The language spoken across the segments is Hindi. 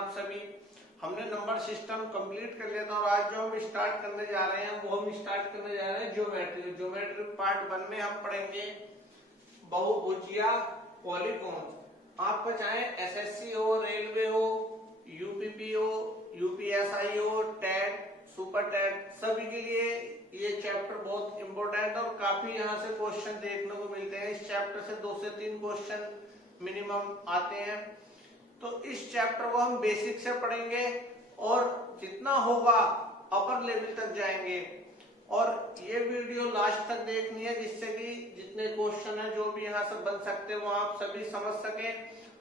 आप सभी। हमने नंबर सिस्टम कंप्लीट कर लिया था और आज जो हम स्टार्ट करने जा रहे हैं वो हम स्टार्ट करने जा रहे हैं ज्योमेट्री। ज्योमेट्री पार्ट 1 में हम पढ़ेंगे बहुभुज या पॉलीगॉन। आपका चाहे एसएससी हो, रेलवे हो, यूपीपी हो, यूपीएसआई हो, टेट, सुपर टेट, सभी के लिए ये चैप्टर बहुत इंपॉर्टेंट और काफी यहाँ से क्वेश्चन देखने को मिलते हैं। इस चैप्टर से 2 से 3 क्वेश्चन मिनिमम आते हैं। तो इस चैप्टर को हम बेसिक से पढ़ेंगे और जितना होगा अपर लेवल तक जाएंगे। और ये वीडियो लास्ट तक देखनी है जिससे कि जितने क्वेश्चन है जो भी यहाँ से बन सकते हैं वो आप सभी समझ सके।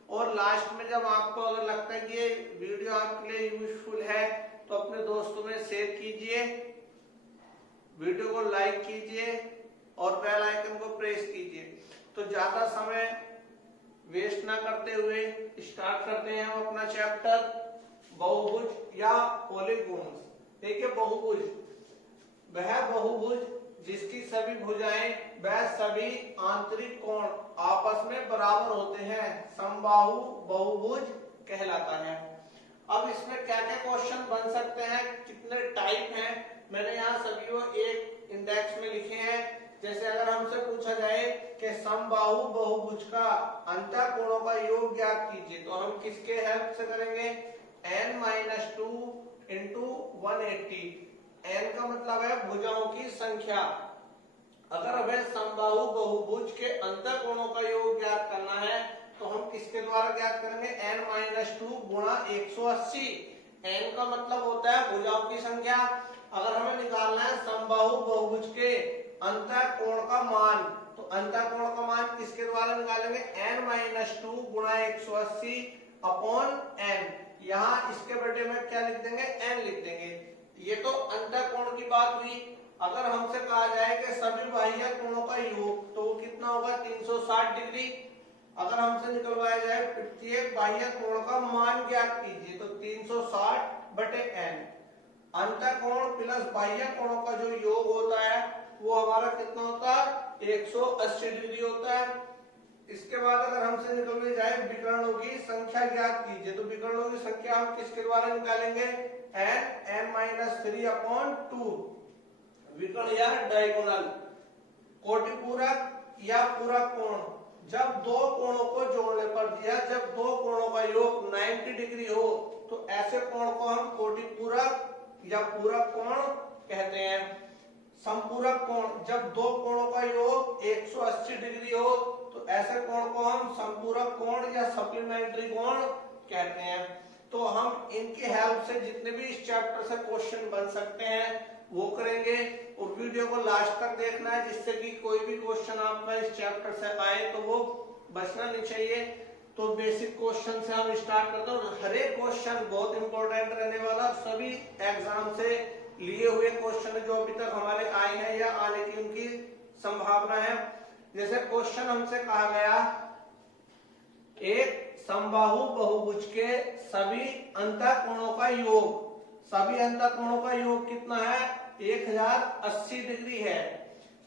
और लास्ट में जब आपको अगर लगता है कि ये वीडियो आपके लिए यूजफुल है तो अपने दोस्तों में शेयर कीजिए, वीडियो को लाइक कीजिए और बेल आइकन को प्रेस कीजिए। तो ज्यादा समय वेस्ट ना करते हुए स्टार्ट करते हैं हम अपना चैप्टर बहुभुज या पॉलीगॉन। देखिए बहुभुज वह बहुभुज जिसकी सभी भुजाएं वह सभी आंतरिक कोण आपस में बराबर होते हैं समबाहु बहुभुज कहलाता है। अब इसमें क्या क्या क्वेश्चन बन सकते हैं, कितने टाइप हैं, मैंने यहाँ सभी को एक इंडेक्स में लिखे हैं। जैसे अगर हमसे पूछा जाए कि समबाहु बहुभुज का अंतःकोणों का योग ज्ञात कीजिए तो हम किसके हेल्प से करेंगे, n-2 इंटू 180। n का मतलब है भुजाओं की संख्या। अगर हमें समबाहु बहुभुज के अंतःकोणों का योग ज्ञात करना है तो हम किसके द्वारा ज्ञात करेंगे, n-2 गुणा 180। n का मतलब होता है भुजाओं की संख्या। अगर हमें निकालना है समबाहु बहुभुज के अंतःकोण का मान तो अंतःकोण का मान किसके द्वारा निकालेंगे, n-2 गुणा 180 अपॉन n। यहाँ इसके बदले में क्या लिख देंगे, n लिख देंगे। ये तो अंतःकोण की बात हुई। अगर हमसे कहा जाए कि सभी बाह्य कोणों का योग तो वो कितना होगा, 360 डिग्री। अगर हमसे निकलवाया जाए प्रत्येक बाह्य कोण का मान ज्ञात कीजिए तो 360/n। अंतःकोण प्लस बाह्य कोणों का जो योग होता है वो हमारा कितना होता है, 180 डिग्री होता है। इसके बाद अगर हमसे निकलने जाए विकर्णों की संख्या ज्ञात कीजिए तो विकर्णों की संख्या हम किसके द्वारा निकालेंगे, n-3/2। विकर्ण या डायगोनल, कोटिपूरक या पूरक कोण, जब दो कोणों को जोड़ने पर दिया जब दो कोणों का योग 90 डिग्री हो तो ऐसे कोण को हम कोटिपूरक या पूरक कोण कहते हैं। संपूरक कोण, जब दो कोणों का योग 180 डिग्री हो तो ऐसे कोण को हम संपूरक कोण या सप्लीमेंट्री कोण कहते हैं। तो हम इनकी हेल्प से जितने भी इस चैप्टर से क्वेश्चन बन सकते हैं वो करेंगे। और वीडियो को लास्ट तक देखना है जिससे कि कोई भी क्वेश्चन आपका इस चैप्टर से आए तो वो बचना नहीं चाहिए। तो बेसिक क्वेश्चन से हम स्टार्ट करते हैं। हर एक क्वेश्चन बहुत इंपॉर्टेंट रहने वाला, सभी एग्जाम से लिए हुए क्वेश्चन जो अभी तक हमारे आए हैं या आने की उनकी संभावना है। जैसे क्वेश्चन हमसे कहा गया एक समबाहु बहुभुज के सभी अंतःकोणों का योग, सभी अंतःकोणों का योग कितना है, 1080 डिग्री है।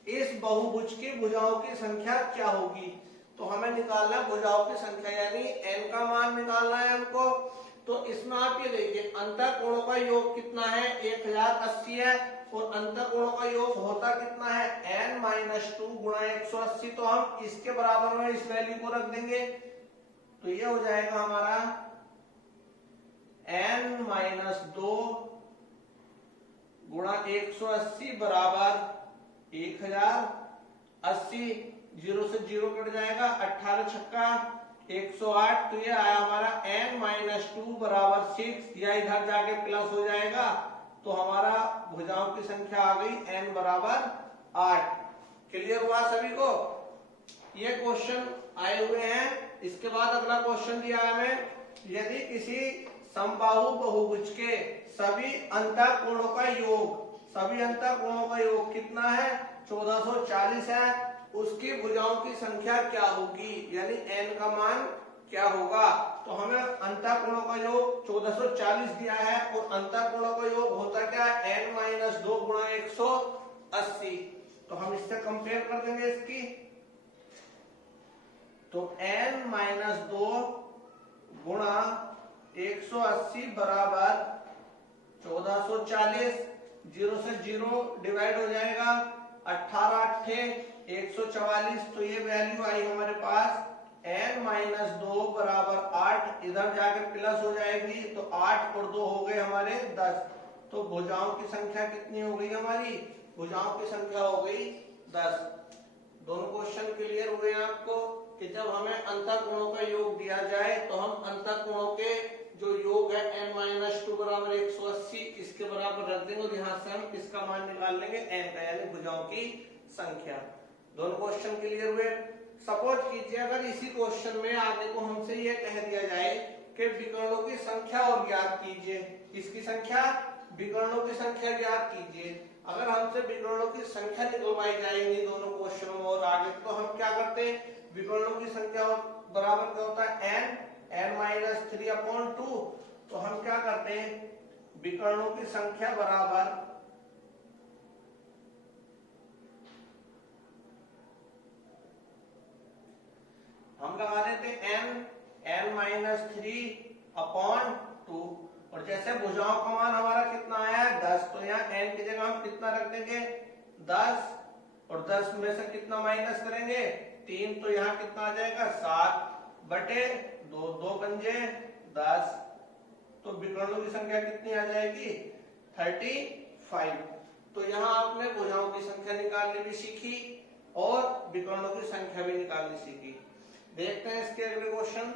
इस बहुभुज की भुजाओं की संख्या क्या होगी, तो हमें निकालना है भुजाओं की संख्या यानी n का मान निकालना है हमको। तो इसमें आप ये देखिए अंतःकोणों का योग कितना है, 1080 है और अंतःकोणों का योग होता कितना है, n-2 गुणा 180। तो हम इसके बराबर में इस वैल्यू को रख देंगे तो ये हो जाएगा हमारा n-2 गुणा 180 बराबर 1080। 0 से 0 कट जाएगा, 18 छक्का 108। तो ये आया हमारा n-2 बराबर 6, या इधर जाके प्लस हो जाएगा तो हमारा भुजाओं की संख्या आ गई n बराबर 8। क्लियर हुआ सभी को। ये क्वेश्चन आए हुए हैं। इसके बाद अगला क्वेश्चन दिया है हमें, यदि किसी समबाहु बहुभुज के सभी अंतःकोणों का योग, सभी अंतःकोणों का योग कितना है, 1440 है, उसकी भुजाओं की संख्या क्या होगी, यानी n का मान क्या होगा। तो हमें अंतःकोणों का योग 1440 दिया है और अंतःकोणों का योग होता क्या है, n-2 गुणा 180। तो हम इससे कंपेयर कर देंगे इसकी, तो n-2 गुणा 180 बराबर 1440, 0 से 0 डिवाइड हो जाएगा, 18 अट्ठे 144, तो ये वैल्यू आई हमारे पास n-2 बराबर 8, इधर जाकर प्लस हो जाएगी, तो 8 और 2 हो गए हमारे 10। तो भुजाओं की संख्या कितनी हो गई हमारी? भुजाओं की संख्या हो गई 10। दोनों क्वेश्चन क्लियर हुए आपको कि जब हमें अंतःकोणों का योग दिया जाए तो हम अंतःकोणों के जो योग है n-2 बराबर 180 इसके बराबर रख देंगे और यहाँ से हम इसका मान निकाल लेंगे n का, यानी भुजाओं की संख्या। दोनों क्वेश्चन क्लियर हुए। सपोज कीजिए अगर इसी क्वेश्चन में आगे को हमसे ये कह दिया जाए कि विकर्णों की संख्या और ज्ञात कीजिए, इसकी संख्या, विकर्णों की संख्या ज्ञात कीजिए। अगर हमसे विकर्णों की संख्या निकलवाई जाएगी दोनों क्वेश्चनों में और आगे, तो हम क्या करते हैं, विकर्णों की संख्या बराबर क्या होता है n-3/2, तो हम क्या करते हैं, विकर्णों की संख्या बराबर हम लगा देते n-3/2, और जैसे भुजाओं का मान हमारा कितना आया 10, तो यहाँ n की जगह हम कितना रख देंगे 10, और 10 में से कितना माइनस करेंगे 3, तो यहाँ कितना आ जाएगा 7/2, 2 पंजे 10, तो विकर्णों की संख्या कितनी आ जाएगी 35। तो यहाँ आपने भुजाओं की संख्या निकालनी भी सीखी और विकर्णों की संख्या भी निकालनी सीखी। देखते हैं इसके अगले क्वेश्चन।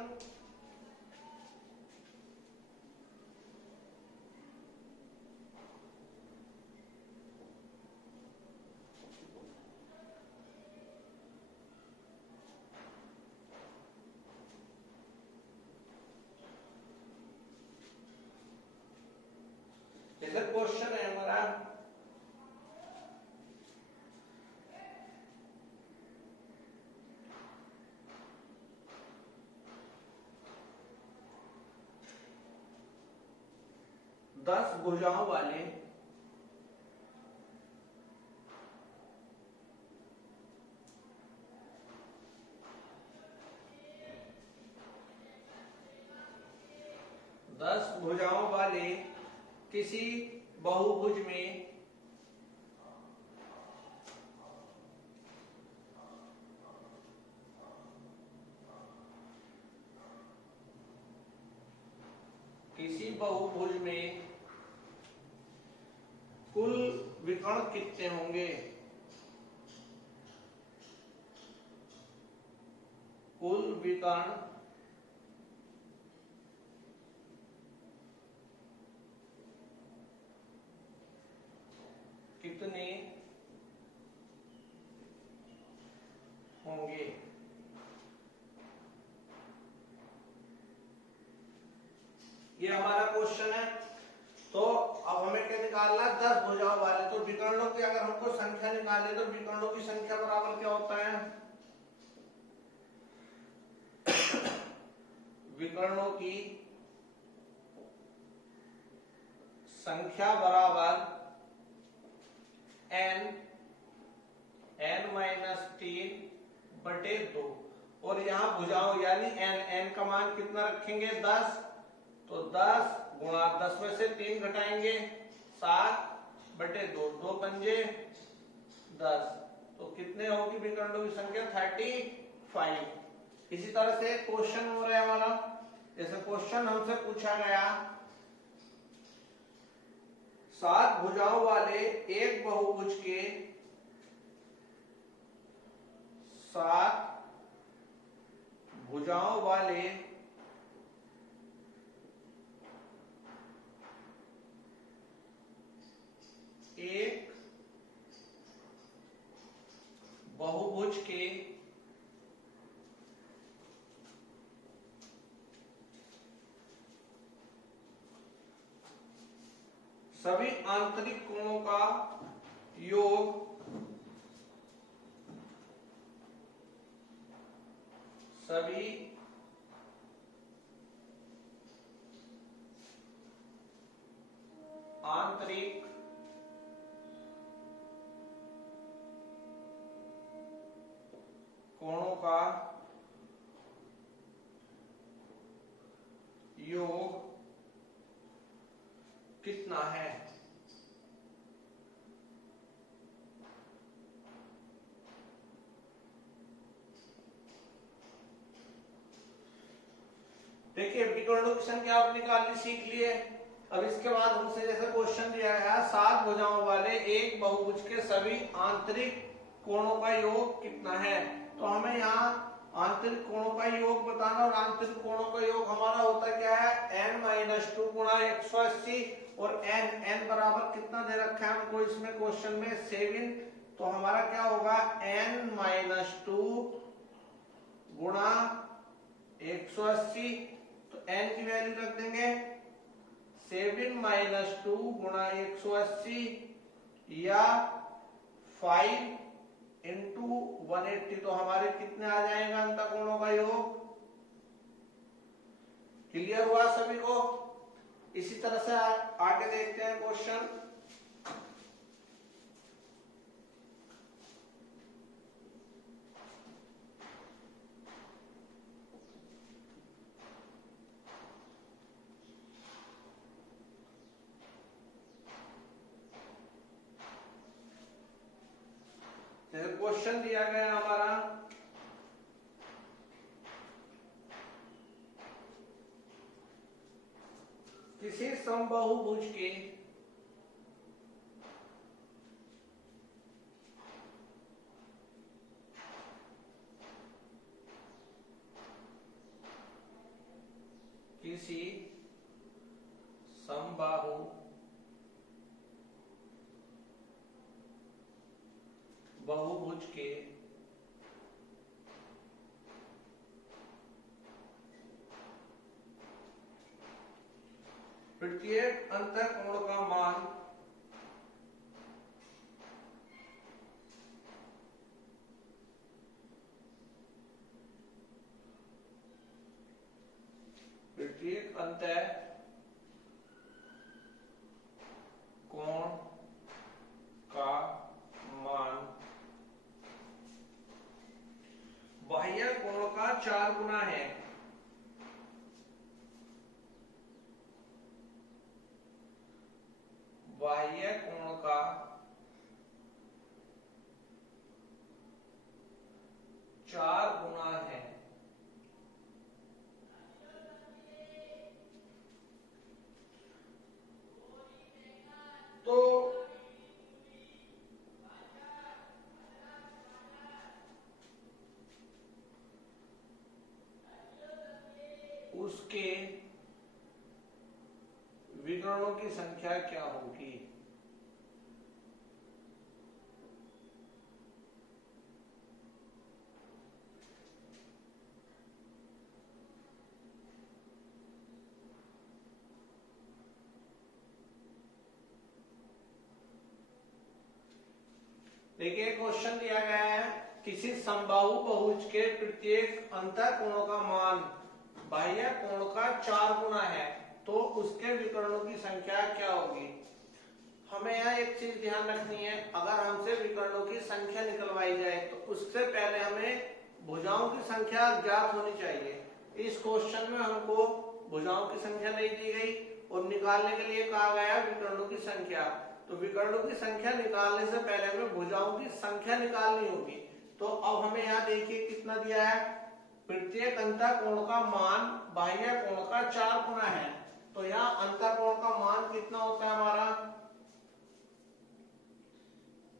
जैसे क्वेश्चन है हमारा 10 भुजाओं वाले किसी बहुभुज में कुल विकर्ण कितने होंगे? कुल विकर्ण कितने होंगे? ये हमारा क्वेश्चन है। तो अब हमें क्या निकालना है 10 भुजाओं वाले, तो विकर्णों की अगर हमको संख्या निकाले तो विकर्णों की संख्या बराबर क्या होता है विकर्णों की संख्या बराबर n-3/2 और यहाँ भुजाओं यानी n का मान कितना रखेंगे 10, तो 10 गुणा 10 में से 3 घटाएंगे 7/2, 2 पंजे 10, तो कितने होगी विकर्णों की संख्या 35। इसी तरह से क्वेश्चन हो रहा है हमारा, जैसे क्वेश्चन हमसे पूछा गया 7 भुजाओं वाले एक बहुभुज के 7 भुजाओं वाले एक बहुभुज के सभी आंतरिक कोणों का योग सभी आंतरिक कोणों का योग कितना है। देखिए विकर्णों की संख्या आप निकालनी सीख लिए। अब इसके बाद हमसे जैसे क्वेश्चन दिया गया 7 भुजाओं वाले एक बहुभुज के सभी आंतरिक कोणों का योग कितना है। तो हमें यहाँ आंतरिक कोणों का योग बताना, और आंतरिक कोणों का योग हमारा होता क्या है n-2 गुणा 180, और n बराबर कितना दे रखा है हमको इसमें क्वेश्चन में 7। तो हमारा क्या होगा n-2 गुणा 180, तो n की वैल्यू रख देंगे 7 - 2 गुणा 180 या 5 इंटू 180। तो हमारे कितने आ जाएगा अंतःकोणों का योग। क्लियर हुआ सभी को। इसी तरह से आगे देखते हैं क्वेश्चन। क्वेश्चन दिया गया हमारा किसी समबाहुभुज के किसी समबाहु बहुभुज के प्रत्येक अंतःकोण का मान प्रत्येक अंतःकोण का मान बाह्य कोण का 4 गुना है। बाह्य कोण का 4 गुना है। तो उसके विकर्णों की संख्या क्या होगी। देखिए क्वेश्चन दिया गया है किसी समबाहु बहुभुज के प्रत्येक अंतःकोणों का मान बाह्य कोण का 4 गुना है, तो उसके विकर्णों की संख्या क्या होगी। हमें यहाँ एक चीज ध्यान रखनी है, अगर हमसे विकर्णों की संख्या निकलवाई जाए तो उससे पहले हमें भुजाओं की संख्या ज्ञात होनी चाहिए। इस क्वेश्चन में हमको भुजाओं की संख्या नहीं दी गई और निकालने के लिए कहा गया विकर्णों की संख्या। तो विकर्णों की संख्या निकालने से पहले हमें भुजाओं की संख्या निकालनी होगी। तो अब हमें यहाँ देखिए कितना दिया है, प्रत्येक अंतःकोण का मान बाह्य कोण का 4 गुना है। तो यहाँ अंतःकोण का मान कितना होता है हमारा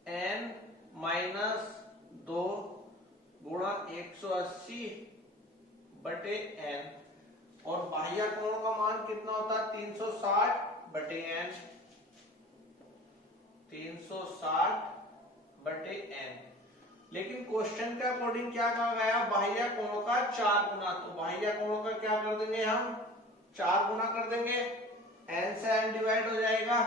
n-2 गुणा 180 बटे n, और बाह्य कोण का मान कितना होता है 360 बटे n, 360 बटे n। लेकिन क्वेश्चन के अकॉर्डिंग क्या कहा गया, बाह्य कोण का 4 गुना। तो बाह्य कोण का क्या कर देंगे हम 4 गुना कर देंगे, n से n डिवाइड हो जाएगा।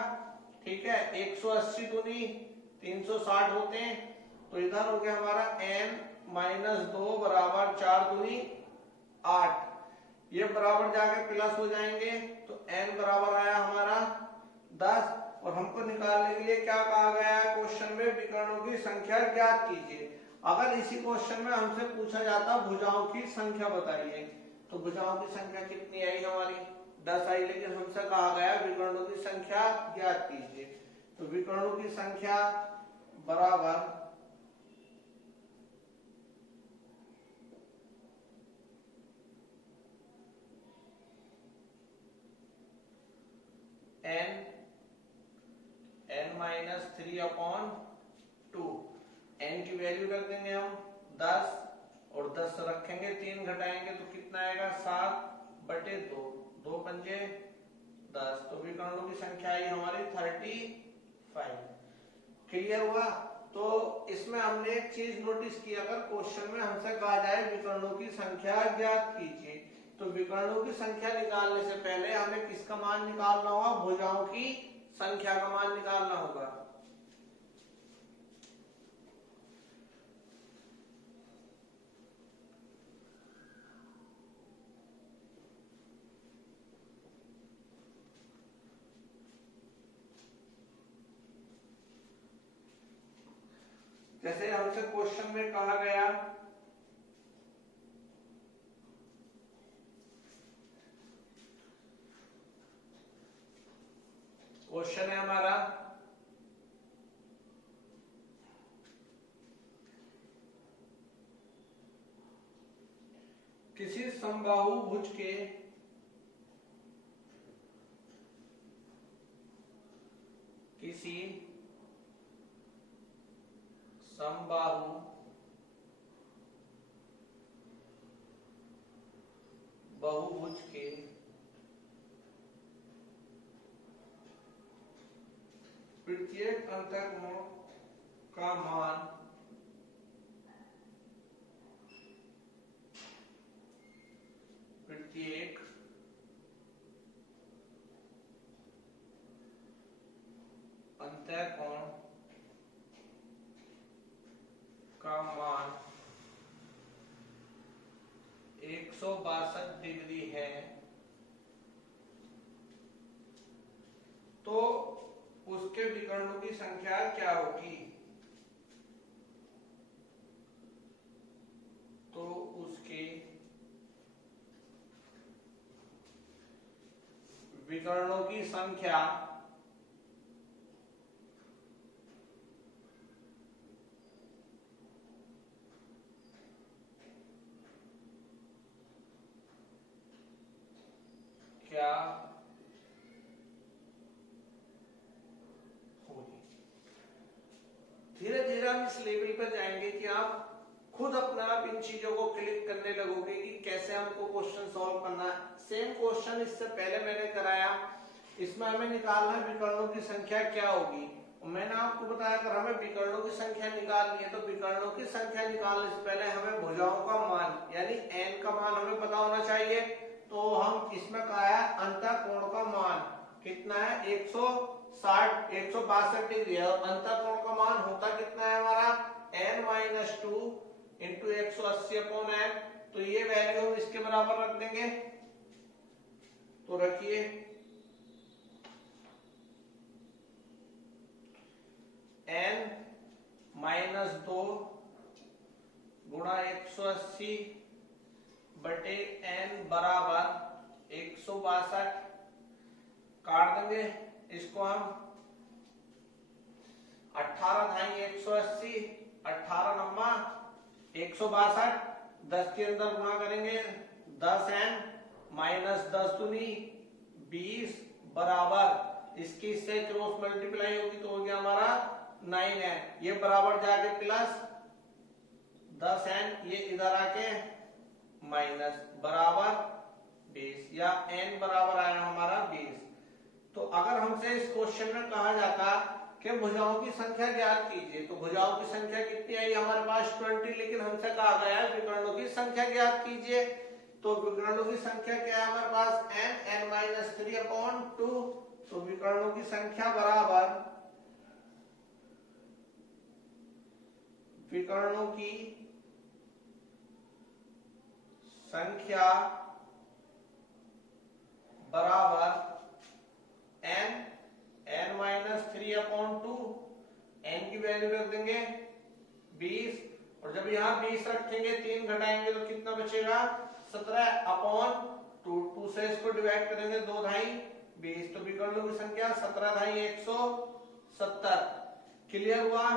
ठीक है, 180 दूनी 360 होते हैं, तो इधर हो गया हमारा n-2 बराबर 4 दूनी 8, ये बराबर जाके प्लस हो जाएंगे, तो n बराबर आया हमारा 10। और हमको निकालने के लिए क्या कहा गया है क्वेश्चन में, विकर्णों की संख्या ज्ञात कीजिए। अगर इसी क्वेश्चन में हमसे पूछा जाता भुजाओं की संख्या बताइए, तो भुजाओं की संख्या कितनी आई हमारी, 10 आई, लेकिन हमसे कहा गया विकर्णों की संख्या ज्ञात कीजिए। तो विकर्णों की संख्या बराबर n माइनस 3/2। n की वैल्यू रख देंगे हम 10 और 10 रखेंगे 3 घटाएंगे तो कितना आएगा 7/2। 2 पंजे 10, तो विकर्णों की संख्या आई हमारी 35। क्लियर हुआ? तो इसमें हमने एक चीज नोटिस की, अगर क्वेश्चन में हमसे कहा जाए विकर्णों की संख्या ज्ञात कीजिए, तो विकर्णों की संख्या निकालने से पहले हमें किसका मान निकालना होगा? भुजाओं की संख्या का मान निकालना होगा। जैसे हमसे क्वेश्चन में कहा गया क्वेश्चन है हमारा किसी समबाहु भुज के किसी समबाहु बहुभुज के प्रत्येक अंतःकोण का मान प्रत्येक अंतःकोण का मान 162 डिग्री है, तो उसके विकर्णों की संख्या क्या होगी? तो उसके विकर्णों की संख्या क्या होगी? धीरे धीरे हम इस लेवल पर जाएंगे कि आप खुद अपने आप इन चीजों को क्लिक करने लगोगे कि कैसे हमको क्वेश्चन सॉल्व करना है। सेम क्वेश्चन इससे पहले मैंने कराया, इसमें हमें निकालना है विकर्णों की संख्या क्या होगी। मैंने आपको बताया अगर हमें विकर्णों की संख्या निकालनी है तो विकर्णों की संख्या निकालने से पहले हमें भुजाओं का मान यानी n का मान हमें पता होना चाहिए। तो हम इसमें कहा है अंतःकोण का मान कितना है? 162 डिग्री है, और अंतःकोण का मान होता कितना है हमारा? n-2 into 180/n। तो ये वैल्यू हम इसके बराबर रख देंगे। तो रखिए n-2 गुणा 180/n बराबर 162। काट देंगे इसको हम, 18 धाई 180, 18 नंबा 162, 10 के अंदर गुणा करेंगे 10n माइनस 10 दूनी 20 बराबर इसकी इससे क्रॉस मल्टीप्लाई होगी तो हो गया हमारा 9n। ये बराबर जाके प्लस 10n, ये इधर आके माइनस बराबर 20 या n बराबर आया हमारा 20। तो अगर हमसे इस क्वेश्चन में कहा जाता कि भुजाओं की संख्या ज्ञात कीजिए, तो भुजाओं की संख्या कितनी आई हमारे पास? 20, लेकिन हमसे कहा गया है विकर्णों की संख्या ज्ञात कीजिए। तो विकर्णों की संख्या क्या है हमारे पास? n-3/2। तो विकर्णों की संख्या बराबर विकर्णों की संख्या बराबर n-3/2। n की वैल्यू रख देंगे 20, और जब यहाँ 20 रखेंगे 3 घटाएंगे तो कितना बचेगा? 17/2। टू से इसको डिवाइड करेंगे, 2 ढाई 20, तो विकर्णों की संख्या 17 ढाई 170। क्लियर हुआ?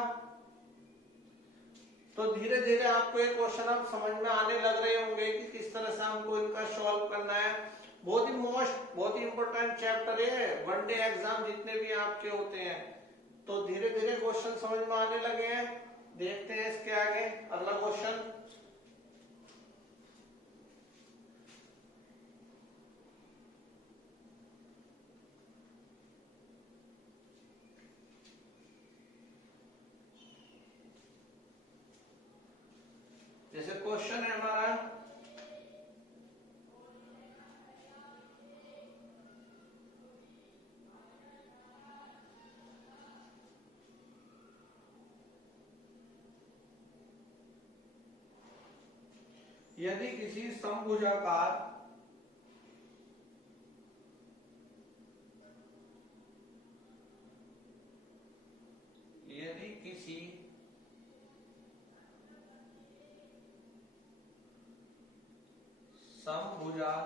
तो धीरे धीरे आपको ये क्वेश्चन अब समझ में आने लग रहे होंगे कि किस तरह से हमको इनका सॉल्व करना है। बहुत ही इंपॉर्टेंट चैप्टर है, वनडे एग्जाम जितने भी आपके होते हैं। तो धीरे धीरे क्वेश्चन समझ में आने लगे हैं। देखते हैं इसके आगे अगला क्वेश्चन। जैसे क्वेश्चन है हमारा, यदि किसी समभुजाकार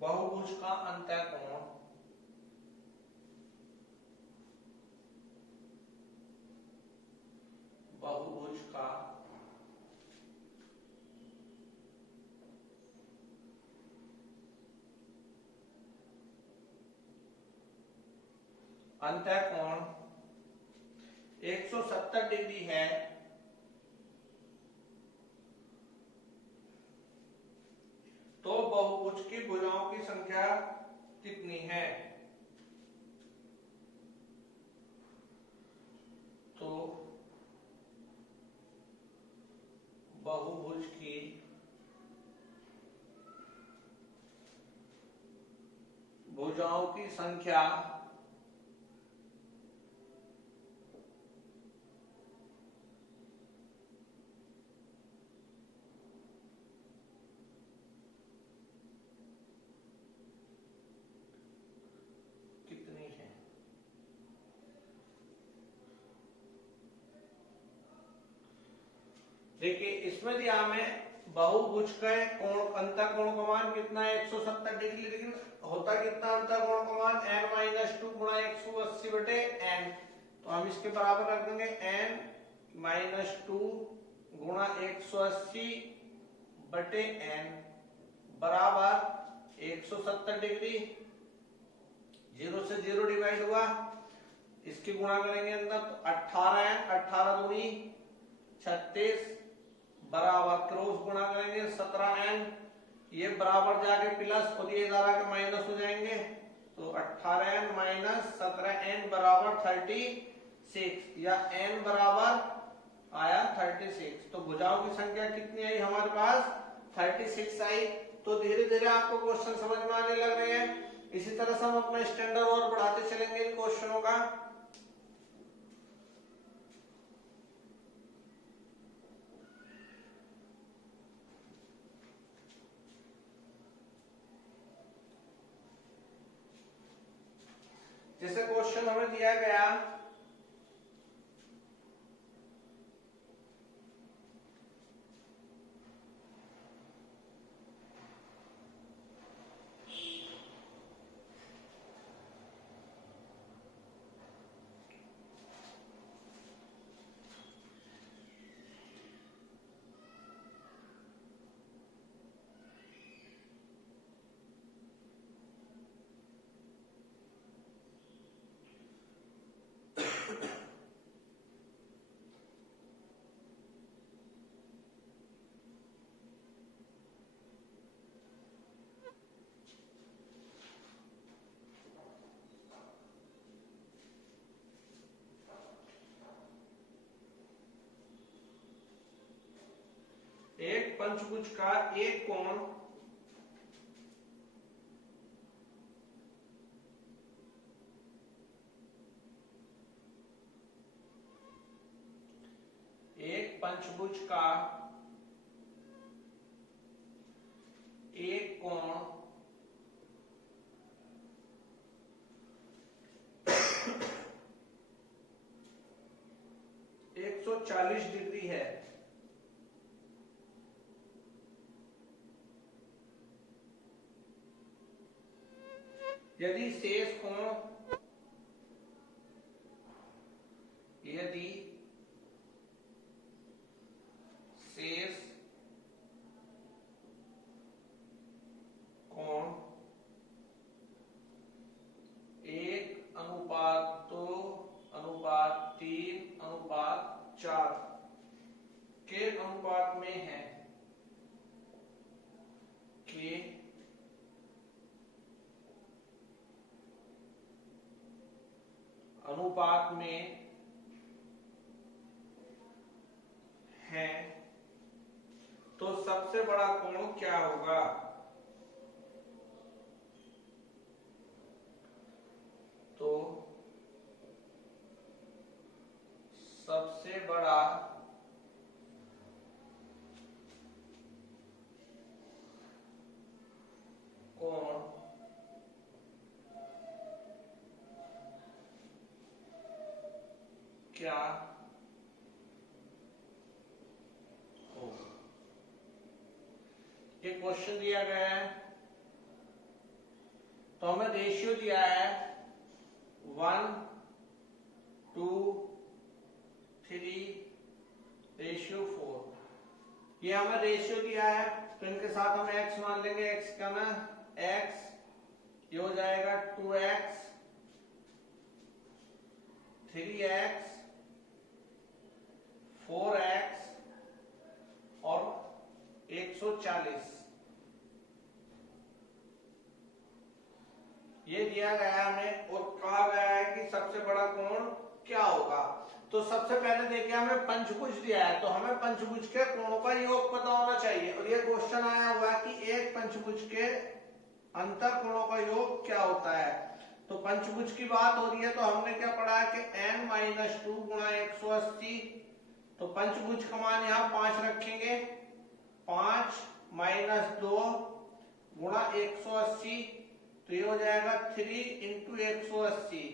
बहुभुज का अंतःकोण अंतःकोण 170 डिग्री है, तो बहुभुज की भुजाओं की संख्या कितनी है? तो बहुभुज की भुजाओं की संख्या कितनी है? देखिए इसमें दिया हमें बहुभुज का कोण अंतःकोण का मान कितना है 170 डिग्री, लेकिन होता कितना अंतःकोण का मान n-2 गुणा 180 बटे n। तो हम इसके बराबर रख देंगे n-2 गुणा 180 बटे n बराबर 170 डिग्री। 0 से 0 डिवाइड हुआ, इसकी गुणा करेंगे अंदर तो 18n, 18 दूनी 36 बराबर क्रॉस गुणा करेंगे 17n, ये बराबर जाके प्लस और ये इधर आके माइनस हो जाएंगे, तो 18n माइनस 17n बराबर 36 या n बराबर आया 36। तो भुजाओं की संख्या कितनी आई हमारे पास? 36 आई। तो धीरे धीरे आपको क्वेश्चन समझ में आने लग रहे हैं। इसी तरह से हम अपना स्टैंडर्ड और बढ़ाते चलेंगे इन क्वेश्चनों का। जैसे क्वेश्चन हमें दिया गया एक पंचभुज का एक कोण पंचभुज का एक कोण 140 डिग्री है। यदि शेष कोण यदि शेष कोण 1:2:3:4 के अनुपात में है के अनुपात में है तो सबसे बड़ा कोण क्या होगा? तो सबसे बड़ा कोण क्या होगा? ये क्वेश्चन दिया गया है तो हमें रेशियो दिया है 1:3:4। ये हमें रेशियो दिया है तो इनके साथ हम x मान लेंगे। x का ना x ये हो जाएगा 2x 3x 4x और 140 ये दिया गया हमें और कहा गया है कि सबसे बड़ा कोण क्या होगा। तो सबसे पहले देखिए हमें पंचभुज दिया है तो हमें पंचभुज के कोणों का योग पता होना चाहिए और ये क्वेश्चन आया हुआ है कि एक पंचभुज के अंतर कोणों का योग क्या होता है। तो पंचभुज की बात हो रही है तो हमने क्या पढ़ा है कि n-2 गुणा 180। तो पंचभुज का मान यहाँ 5 रखेंगे। 5 - 2 गुणा 180 तो ये हो जाएगा 3 × 180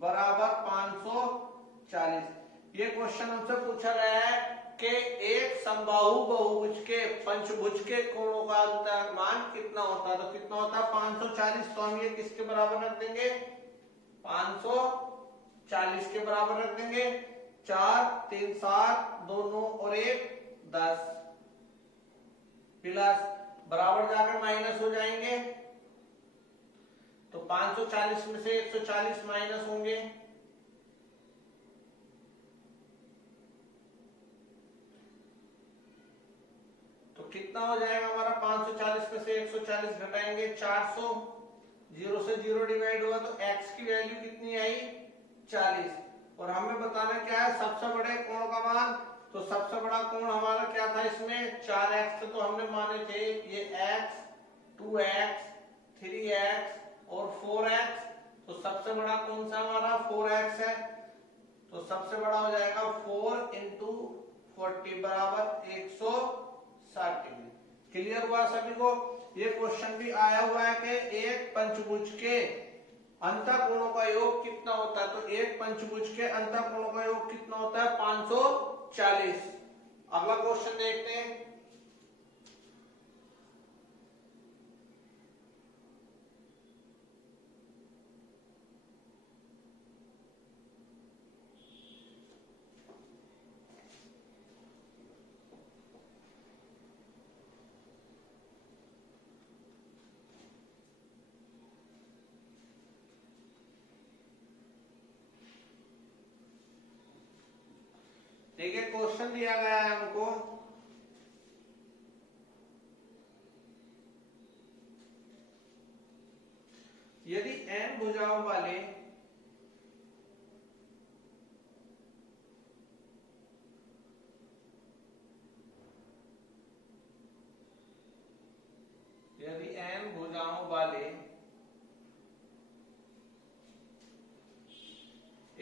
बराबर 540। ये क्वेश्चन हमसे पूछा गया है कि एक समबाहु बहुभुज के पंचभुज के कोणों का अंतर मान कितना होता है। तो कितना होता है 540। तो हम ये किसके बराबर रख देंगे 540 के बराबर रख देंगे। 4 3 7 2 9 और 1 10 प्लस बराबर जाकर माइनस हो जाएंगे तो 540 में से 140 माइनस होंगे तो कितना हो जाएगा हमारा 540 में से 140 घटाएंगे 400। 0 से 0 डिवाइड हुआ तो x की वैल्यू कितनी आई 40। और हमें बताना क्या है सबसे बड़े कोण का मान। तो सबसे बड़ा कोण हमारा क्या था इसमें 4x तो हमने माने थे ये x 2x 3x और 4x। तो सबसे बड़ा कौन सा हमारा 4x है तो सबसे बड़ा हो जाएगा 4 × 40 बराबर 160 डिग्री। क्लियर हुआ सभी को। ये क्वेश्चन भी आया हुआ है कि एक पंचभुज के अंतःकोणों का योग कितना होता है। तो एक पंचभुज के अंतःकोणों का योग कितना होता है 540। अगला क्वेश्चन देखते हैं। देखिए क्वेश्चन दिया गया है हमको यदि n भुजाओं वाले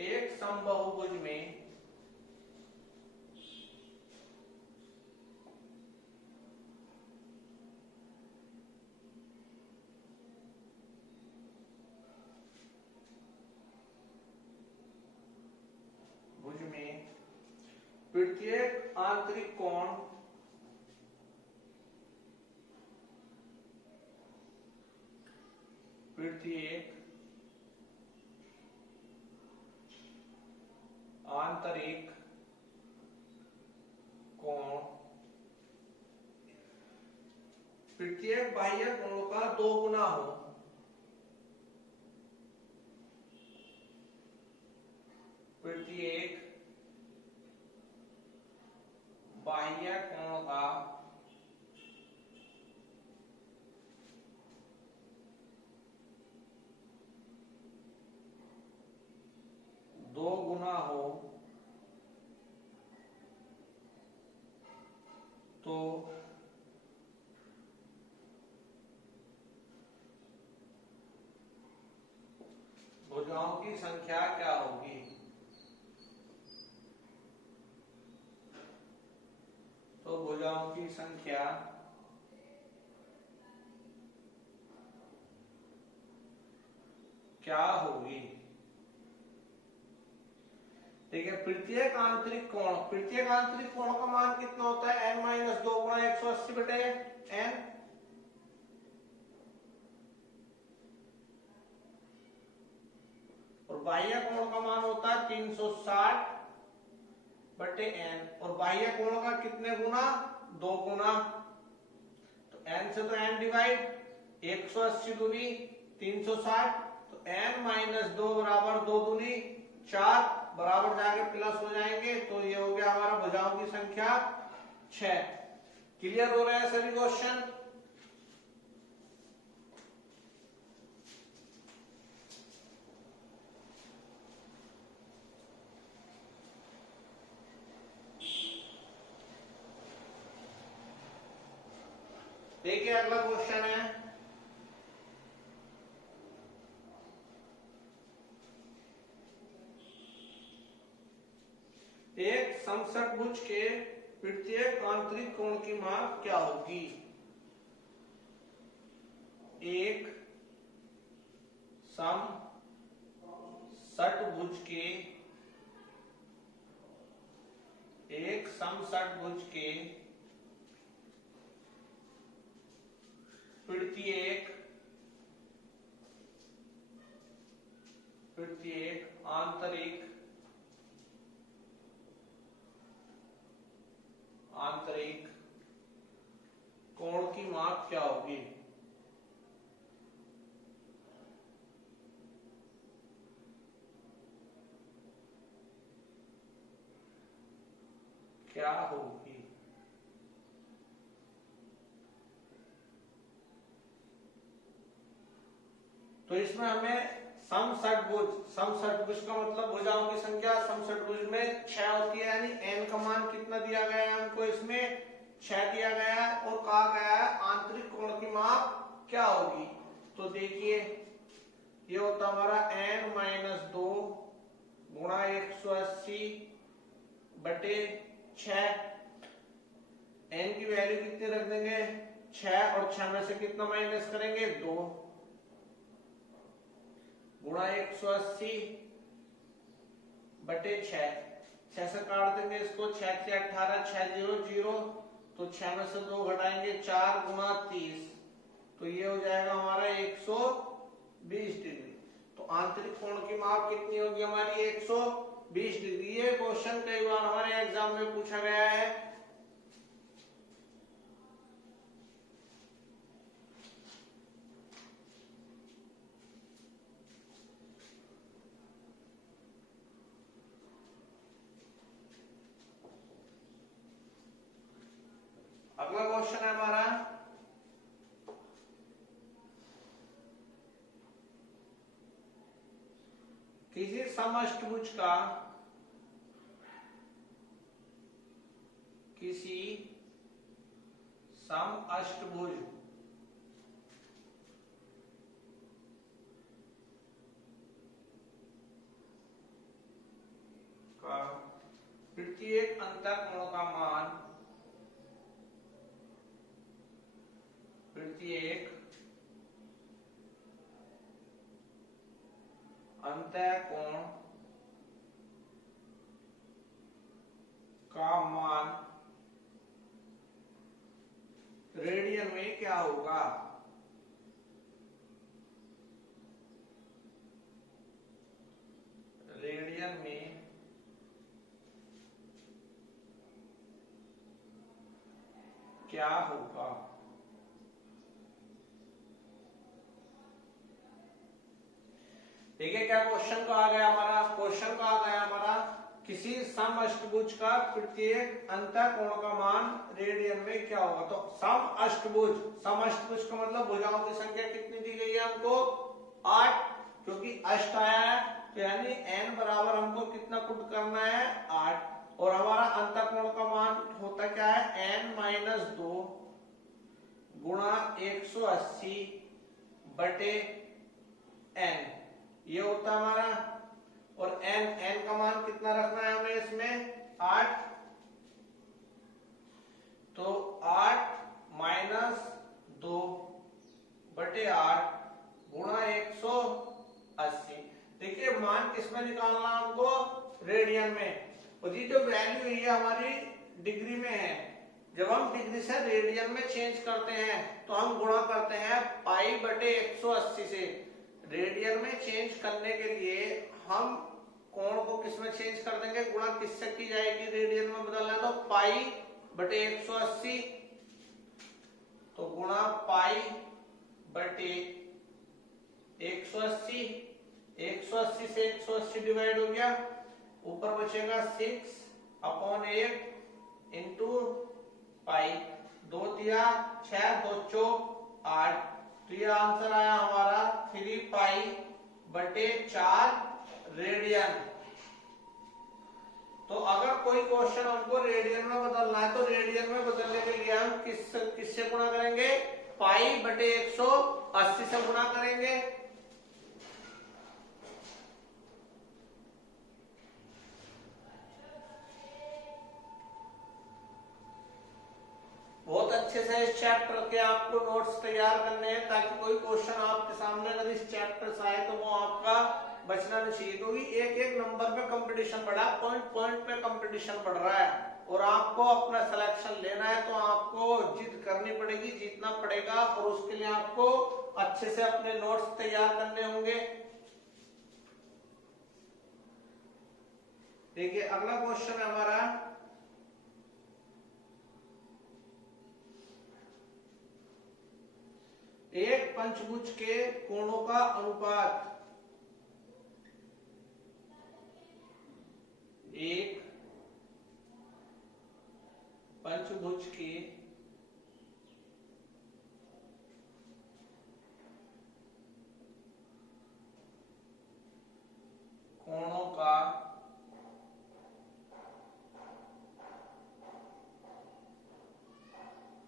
एक समबाहुभुज में प्रत्येक आंतरिक कोण प्रत्येक आंतरिक कोण प्रत्येक बाह्य कोण का 2 गुना हो। प्रत्येक बाह्य कोण का 2 गुना हो तो भुजाओं की संख्या क्या होगी? तो भुजाओं की संख्या क्या होगी? देखिए प्रत्येक आंतरिक कोण का मान कितना होता है? n - 2 गुणा 180 बटे n। और बाह्य कोण का मान होता है 360 बटे n। और बाह्य कोण का कितने गुना? 2 गुना। तो n से तो n डिवाइड, 180 दूनी 360, तो n - 2 बराबर 2 दूनी 4, बराबर जाके प्लस हो जाएंगे। तो ये हो गया हमारा भुजाओं की संख्या 6। क्लियर हो रहा है सभी क्वेश्चन? देखिए अगला क्वेश्चन है, एक समषटभुज के प्रत्येक आंतरिक कोण की माप क्या होगी? एक समषटभुज के प्रत्येक आंतरिक कोण की माप क्या होगी? क्या होगी? तो इसमें हमें समषटभुज का मतलब भुजाओं की संख्या समषटभुज में 6 होती है, यानी n का मान कितना दिया गया है हमको? इसमें 6 दिया गया है। और कहा गया है आंतरिक कोण की माप क्या होगी? तो देखिए ये होता हमारा n - 2 गुणा 180 बटे 6। n की वैल्यू कितनी रख देंगे? 6, और 6 में से कितना माइनस करेंगे? 2 गुणा 180 बटे 6। 6 से काट देंगे इसको, 6 से 18, 6 0 0, तो 6 में से 2 घटाएंगे 4 गुणा 30, तो ये हो जाएगा हमारा 120 डिग्री। तो आंतरिक कोण की माप कितनी होगी हमारी? 120 डिग्री। ये क्वेश्चन कई बार हमारे एग्जाम में पूछा गया है। अगला क्वेश्चन है हमारा, किसी समअष्टभुज का प्रत्येक अंतःकोण का मान प्रत्येक अंतःकोण का मान रेडियन में क्या होगा? क्या होगा। देखिए क्या क्वेश्चन का आ गया हमारा, क्वेश्चन का आ गया हमारा किसी समअष्टभुज का प्रत्येक अंतःकोण का मान रेडियन में क्या होगा। तो समअष्टभुज, समअष्टभुज का मतलब भुजाओं की संख्या कितनी दी गई है हमको 8, क्योंकि अष्ट आया है तो यानी n बराबर हमको कितना पुट करना है 8, और हमारा अंतःकोण का मान होता क्या है n-2 गुणा 180 बटे n, ये होता हमारा। और n का मान कितना रखना है हमें इसमें 8, तो 8 - 2 बटे 8 गुणा 180। देखिए मान किसमें निकालना हमको रेडियन में, और ये जो वैल्यू है हमारी डिग्री में है। जब हम डिग्री से रेडियन में चेंज करते हैं तो हम गुणा करते हैं पाई बटे 180 से। रेडियन में चेंज करने के लिए हम कोण को किस में चेंज कर देंगे, गुणा किससे की जाएगी, रेडियन में बदलना तो पाई बटे 180, तो गुणा पाई बटे 180, 180 से 180 डिवाइड हो गया, ऊपर बचेगा 6/8 इंटू पाई, 2 तिया 6, 2 चौक 8, तो ये आंसर आया हमारा 3 पाई बटे 4 रेडियन। तो अगर कोई क्वेश्चन हमको रेडियन में बदलना है तो रेडियन में बदलने के लिए हम किससे गुणा करेंगे, पाई बटे 180 से गुणा करेंगे। बहुत अच्छे से इस चैप्टर के आपको नोट्स तैयार करने हैं ताकि कोई क्वेश्चन आपके सामने अगर इस चैप्टर से आए तो वो आपका बचना नहीं चाहिए, क्योंकि एक एक नंबर पे कंपटीशन बढ़ा, पॉइंट पॉइंट पे कंपटीशन बढ़ रहा है और आपको अपना सिलेक्शन लेना है तो आपको जिद करनी पड़ेगी, जीतना पड़ेगा, और उसके लिए आपको अच्छे से अपने नोट्स तैयार करने होंगे। देखिए अगला क्वेश्चन है हमारा, एक पंचभुज के कोणों का अनुपात, एक पंचभुज के कोणों का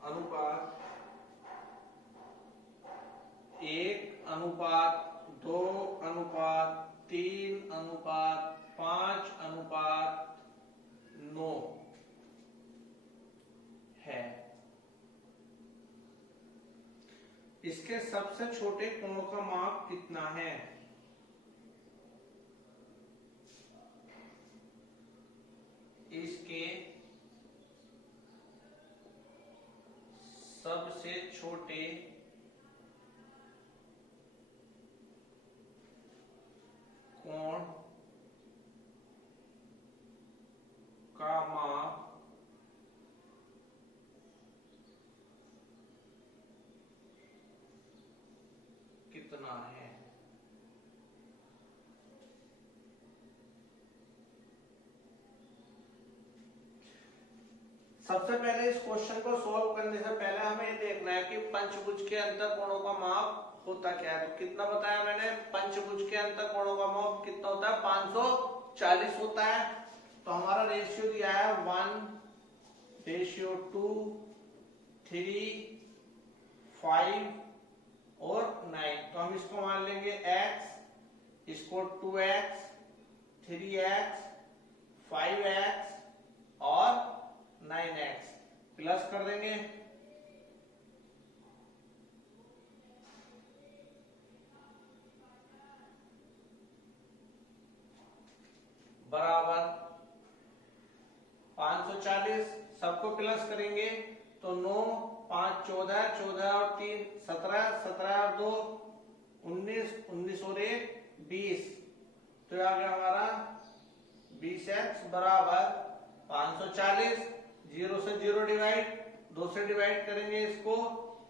अनुपात 1:3:5:9 है। इसके सबसे छोटे कोण का माप कितना है। इसके सबसे छोटे कोण का माप कितना है। सबसे पहले इस क्वेश्चन को सॉल्व करने से पहले हमें ये देखना है कि पंचभुज के अंतःकोणों का माप होता क्या है। तो कितना बताया मैंने, पंचभुज के अंतःकोणों का माप कितना होता है 540 होता है। तो हमारा रेशियो दिया है 1:2, 3, 5 और 9। तो हम इसको मान लेंगे x, इसको 2x, 3x, 5x और 9x प्लस कर देंगे, बराबर 540, सबको प्लस करेंगे तो 9, 5 14, 14 और 3 17, 17 और 2 19, 19 और 1 20। तो आ गया हमारा 20x बराबर 540, 0 से 0 डिवाइड, 2 से डिवाइड करेंगे इसको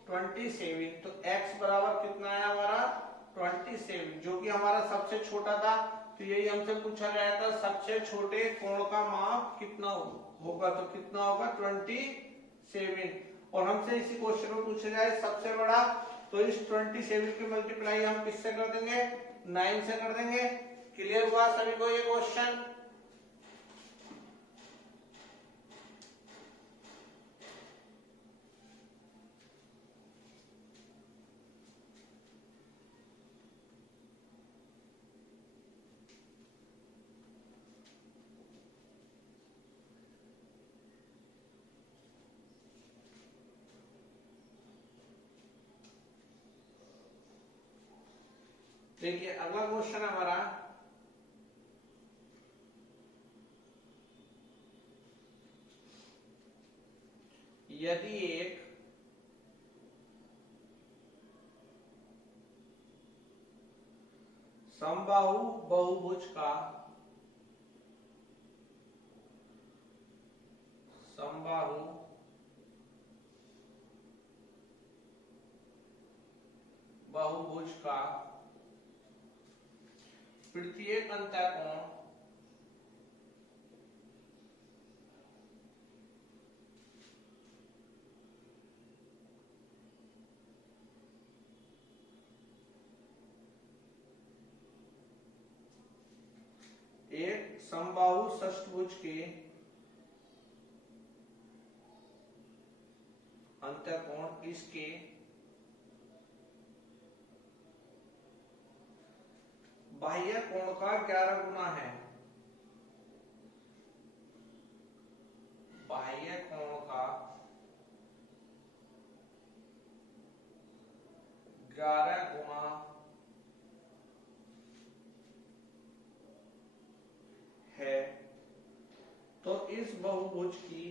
27, तो x बराबर कितना आया हमारा 27, जो कि हमारा सबसे छोटा था। तो यही हमसे पूछा गया था सबसे छोटे कोण का माप कितना होगा, तो कितना होगा 27। और हमसे इसी क्वेश्चन में पूछा जाए सबसे बड़ा, तो इस 27 की मल्टीप्लाई हम किससे कर देंगे 9 से कर देंगे। क्लियर हुआ सभी को ये क्वेश्चन? देखिए अगला क्वेश्चन है हमारा, यदि एक समबाहु बहुभुज का समबाहु बहुभुज का प्रत्येक अंतःकोण एक समबाहु षष्ठभुज के अंतःकोण इसके बाह्य कोण का 11 गुना है। बाह्य कोण का 11 गुना है, तो इस बहुभुज की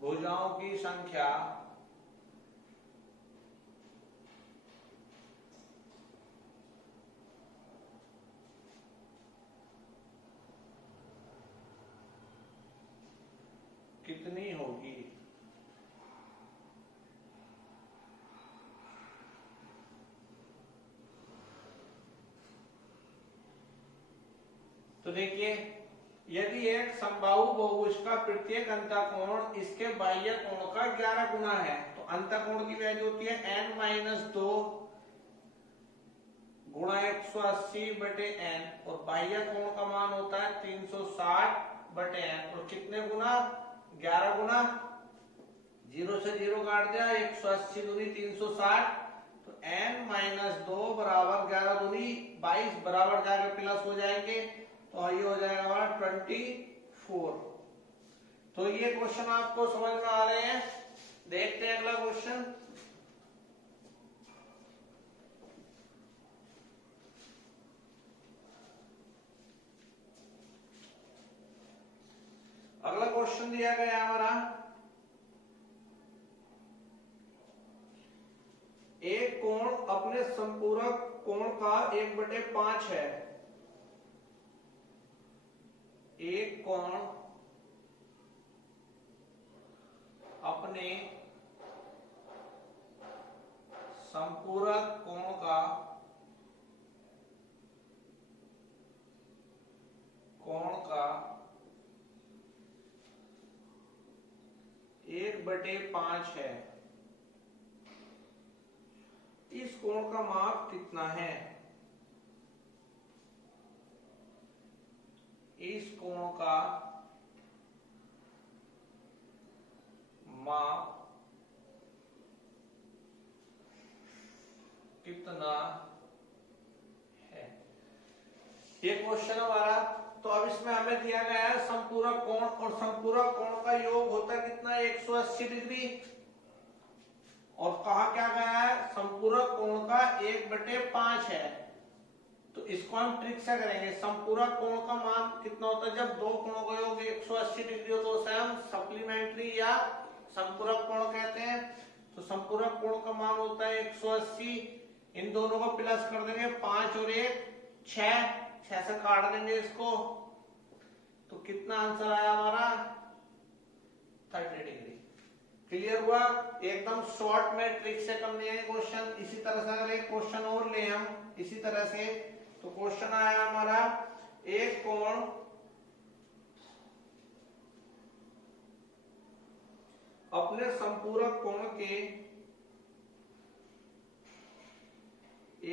भुजाओं की संख्या कितनी होगी। तो देखिए यदि एक समबाहु बहुभुज का प्रत्येक अंतःकोण इसके बाह्य कोण का 11 गुना है, तो अंतःकोण की वैल्यू होती है n-2 गुणा 180 बटे n, और बाह्य कोण का मान होता है 360 बटे n, और कितने गुना 11 गुना, 0 से 0 काट दिया, 180 दूनी 360, तो n-2 बराबर 11 दूनी 22 बराबर जाकर प्लस हो जाएंगे, तो ये हो जाएगा हमारा 24। तो ये क्वेश्चन आपको समझ में आ रहे हैं। देखते हैं अगला क्वेश्चन। अगला क्वेश्चन दिया गया है हमारा, एक कोण अपने संपूरक कोण का 1/5 है। एक कोण अपने संपूरक कोण का 1/5 है। इस कोण का माप कितना है? इस कोण का माप कितना है, ये क्वेश्चन हमारा। तो अब इसमें हमें दिया गया है संपूरक कोण, और संपूरक कोण का योग होता है कितना 180 डिग्री, और कहा क्या गया है संपूरक कोण का 1/5 है। तो इसको हम ट्रिक से करेंगे। संपूरक कोण का मान कितना होता है जब दो कोणों का योग 180 डिग्री हो, तो उसे हम सप्लीमेंट्री या संपूरक कोण कहते हैं। तो संपूरक कोण का मान होता है 180। इन दोनों को प्लस कर देंगे, 5 और 1 6, 6 से काट देंगे इसको, तो कितना आंसर आया हमारा 30 डिग्री। क्लियर हुआ? एकदम शॉर्ट में ट्रिक से करने हैं क्वेश्चन। इसी तरह से अगर एक क्वेश्चन और ले हम इसी तरह से, तो क्वेश्चन आया हमारा एक कोण अपने संपूरक कोण के,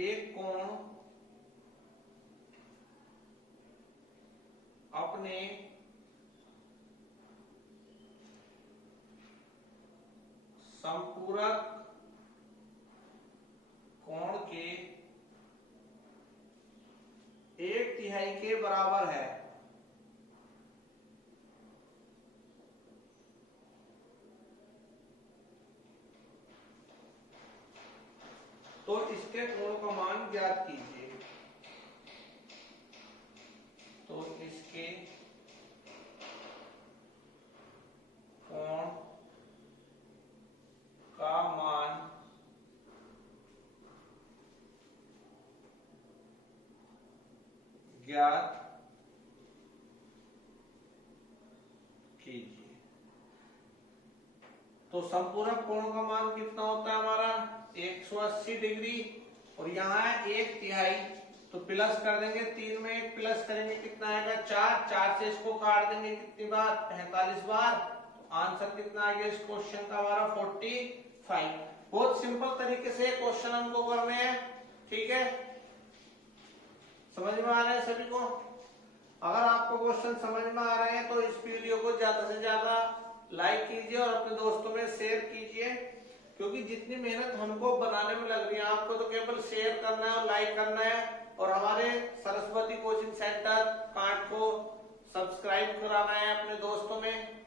एक कोण अपने संपूरक कोण के 1/3 के बराबर है। तो इसके कोण का मान ज्ञात कीजिए। तो इसके कोण का मान ज्ञात कीजिए। तो संपूरक कोण का मान कितना होता है हमारा 180 डिग्री, और यहाँ है 1/3, तो प्लस कर देंगे, 3 में 1 प्लस करेंगे कितना आएगा 4, 4 से इसको काट देंगे कितनी बार 45 बार, तो आंसर कितना आ गया इस क्वेश्चन का हमारा 45। बहुत सिंपल तरीके से क्वेश्चन हमको करने हैं, ठीक है? समझ में आ रहा है सभी को? अगर आपको क्वेश्चन समझ में आ रहे हैं तो इस वीडियो को ज्यादा से ज्यादा लाइक कीजिए और अपने दोस्तों में शेयर कीजिए, क्योंकि जितनी मेहनत हमको बनाने में लग रही है, आपको तो केवल शेयर करना है और लाइक करना है, और हमारे सरस्वती कोचिंग सेंटर कांट को सब्सक्राइब कराना है अपने दोस्तों में।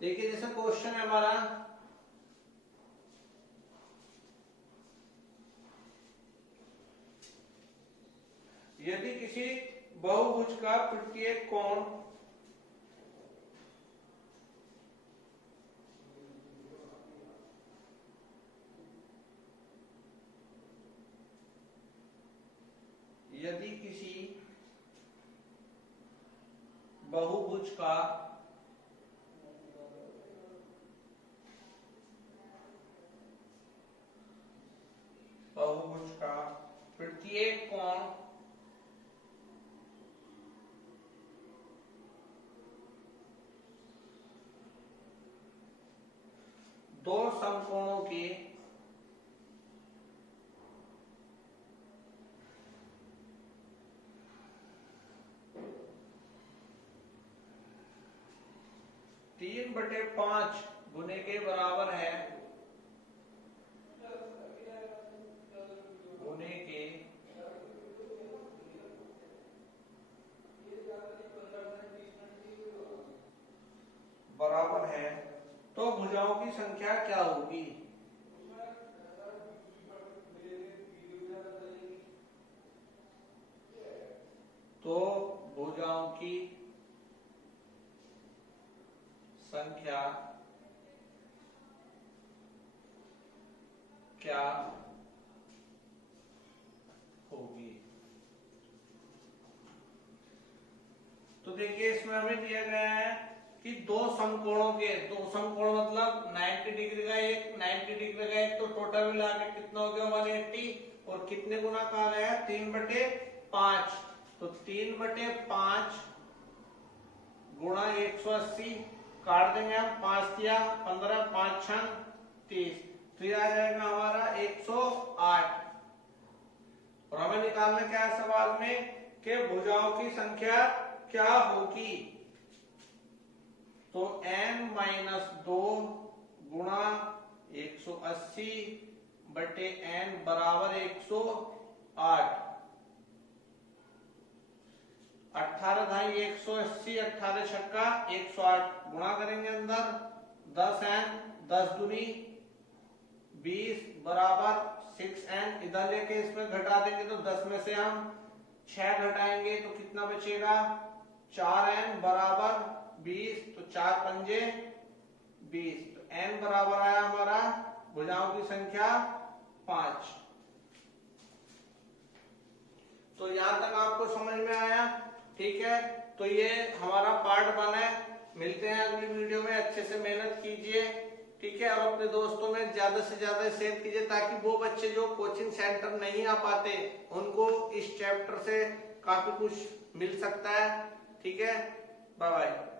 देखिए जैसे क्वेश्चन है हमारा, यदि किसी बहुभुज का प्रत्येक कोण यदि किसी बहुभुज का प्रत्येक कोण दो समकोणों के तीन बटे 5 गुने के बराबर है, गुने के बराबर है, तो भुजाओं की संख्या क्या होगी? तो भुजाओं की संख्या क्या होगी? तो देखिए इसमें हमें दिया गया है कि दो समकोणों के, दो समकोण मतलब 90 डिग्री का एक, 90 डिग्री का एक, तो टोटल मिला के कितना हो गया 180, और कितने गुना कहा गया है 3/5, तो 3/5 गुणा 180 काट देंगे हम, 5 या 15, 5 6 30, तो यह आ जाएगा हमारा 108। और हमें निकालना क्या है सवाल में कि भुजाओं की संख्या क्या होगी? तो n-2 गुणा 180 बटे n बराबर 108, 18 ढाई 180, 18 छक्का 108, गुणा करेंगे अंदर 10 n 10 दूनी 20 बराबर 6n, इधर लेके इसमें घटा देंगे तो 10 में से हम 6 घटाएंगे तो कितना बचेगा 4n बराबर 20, तो 4 पंजे 20, तो n बराबर आया हमारा भुजाओं की संख्या 5। तो यहां तक आपको समझ में आया, ठीक है। तो ये हमारा पार्ट 1 है। मिलते हैं अगली वीडियो में, अच्छे से मेहनत कीजिए, ठीक है। और अपने दोस्तों में ज्यादा से ज्यादा शेयर कीजिए ताकि वो बच्चे जो कोचिंग सेंटर नहीं आ पाते उनको इस चैप्टर से काफी कुछ मिल सकता है, ठीक है। Bye bye.